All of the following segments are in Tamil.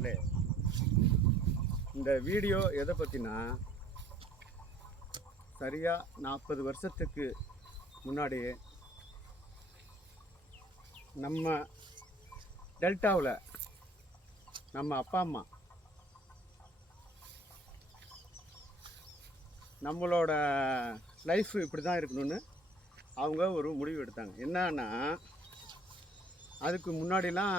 நண்பர்களே இந்த வீடியோ எதை பற்றினா சரியாக நாற்பது வருஷத்துக்கு முன்னாடி நம்ம டெல்டாவில் நம்ம அப்பா அம்மா நம்மளோட லைஃப் இப்படி தான் இருக்கணும்னு அவங்க ஒரு முடிவு எடுத்தாங்க. என்னன்னா அதுக்கு முன்னாடிலாம்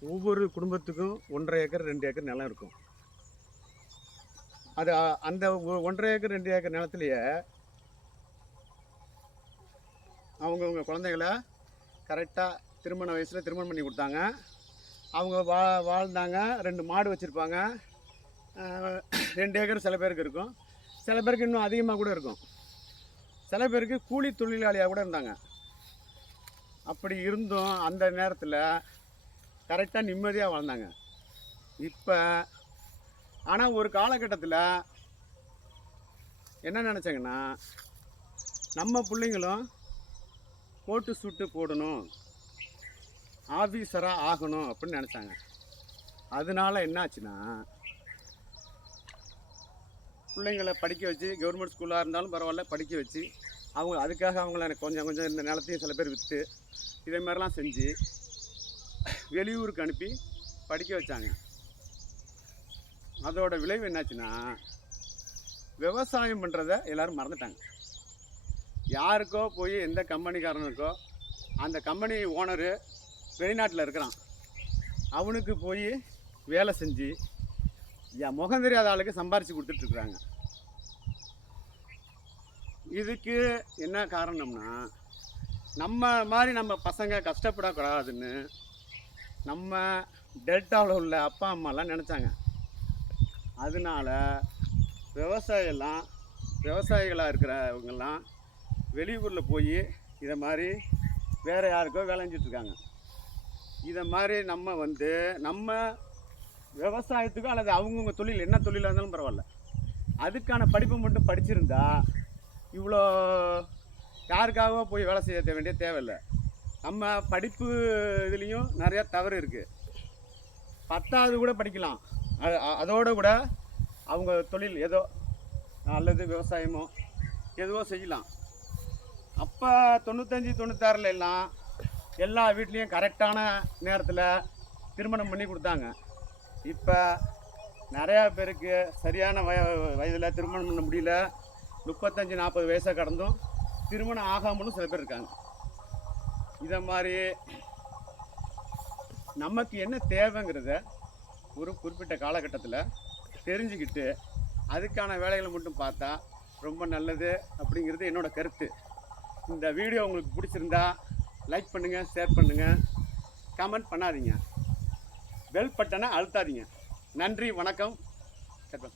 ஒவ்வொரு குடும்பத்துக்கும் ஒன்றரை ஏக்கர் ரெண்டு ஏக்கர் நிலம் இருக்கும். அது அந்த ஒ- ஒன்றரை ஏக்கர் ரெண்டு ஏக்கர் நிலத்துலையே அவங்கவுங்க குழந்தைகளை கரெக்டாக திருமண வயசில் திருமணம் பண்ணி கொடுத்தாங்க. அவங்க வா வாழ்ந்தாங்க ரெண்டு மாடு வச்சுருப்பாங்க. ரெண்டு ஏக்கர் சில பேருக்கு இருக்கும். சில பேருக்கு இன்னும் அதிகமாக கூட இருக்கும். சில பேருக்கு கூலி தொழிலாளியாக கூட இருந்தாங்க. அப்படி இருந்தும் அந்த நேரத்தில் கரெக்டாக நிம்மதியாக வாழ்ந்தாங்க. இப்போ ஆனால் ஒரு காலகட்டத்தில் என்ன நினச்சாங்கன்னா நம்ம பிள்ளைங்களும் கோட்டு சூட்டு போடணும் ஆஃபீஸராக ஆகணும் அப்படின்னு நினச்சாங்க. அதனால என்னாச்சுன்னா பிள்ளைங்களை படிக்க வச்சு கவர்மெண்ட் ஸ்கூலாக இருந்தாலும் பரவாயில்ல படிக்க வச்சு அவங்க அதுக்காக அவங்கள எனக்கு கொஞ்சம் கொஞ்சம் இந்த நிலத்தையும் சில பேர் விற்று இதே மாதிரிலாம் செஞ்சு வெளியூருக்கு அனுப்பி படிக்க வச்சாங்க. அதோட விளைவு என்னாச்சுன்னா விவசாயம் பண்ணுறத எல்லாரும் மறந்துட்டாங்க. யாருக்கோ போய் எந்த கம்பெனிக்காரனுக்கோ அந்த கம்பெனி ஓனரு வெளிநாட்டில் இருக்கிறான். அவனுக்கு போய் வேலை செஞ்சு என் முகம் தெரியாத ஆளுக்கு சம்பாரித்து கொடுத்துட்ருக்குறாங்க இதுக்கு என்ன காரணம்னா நம்ம மாதிரி நம்ம பசங்க கஷ்டப்படக்கூடாதுன்னு நம்ம டெல்டாவில் உள்ள அப்பா அம்மாலாம் நினச்சாங்க. அதனால விவசாயெல்லாம் விவசாயிகளாக இருக்கிறவங்கெல்லாம் வெளியூரில் போய் இதை மாதிரி வேறு யாருக்கோ வேலை இதை மாதிரி நம்ம வந்து நம்ம விவசாயத்துக்கோ அல்லது அவங்கவுங்க தொழில் என்ன தொழிலாக இருந்தாலும் பரவாயில்ல. அதுக்கான படிப்பு மட்டும் படிச்சிருந்தா இவ்வளோ யாருக்காகவோ போய் வேலை செய்ய வேண்டிய தேவையில்லை. நம்ம படிப்பு இதுலேயும் நிறையா தவறு இருக்குது பத்தாவது கூட படிக்கலாம். அதோடு கூட அவங்க தொழில் ஏதோ அல்லது விவசாயமோ எதுவோ செய்யலாம். அப்போ தொண்ணூத்தஞ்சு தொண்ணூத்தாறில் எல்லாம் எல்லா வீட்லேயும் கரெக்டான நேரத்தில் திருமணம் பண்ணி கொடுத்தாங்க. இப்போ நிறையா பேருக்கு சரியான வய வயதில் திருமணம் பண்ண முடியல. முப்பத்தஞ்சு நாற்பது வயசை கடந்தும் திருமணம் ஆகாமலும் சில பேர் இருக்காங்க. இதை மாதிரி நமக்கு என்ன தேவைங்கிறத ஒரு குறிப்பிட்ட காலகட்டத்தில் தெரிஞ்சுக்கிட்டு அதுக்கான வேலைகளை மட்டும் பார்த்தா ரொம்ப நல்லது அப்படிங்கிறது என்னோடய கருத்து. இந்த வீடியோ உங்களுக்கு பிடிச்சிருந்தா லைக் பண்ணுங்கள் ஷேர் பண்ணுங்கள் கமெண்ட் பண்ணாதீங்க. பெல் பட்டனை அழுத்தாதீங்க. நன்றி வணக்கம். சரி.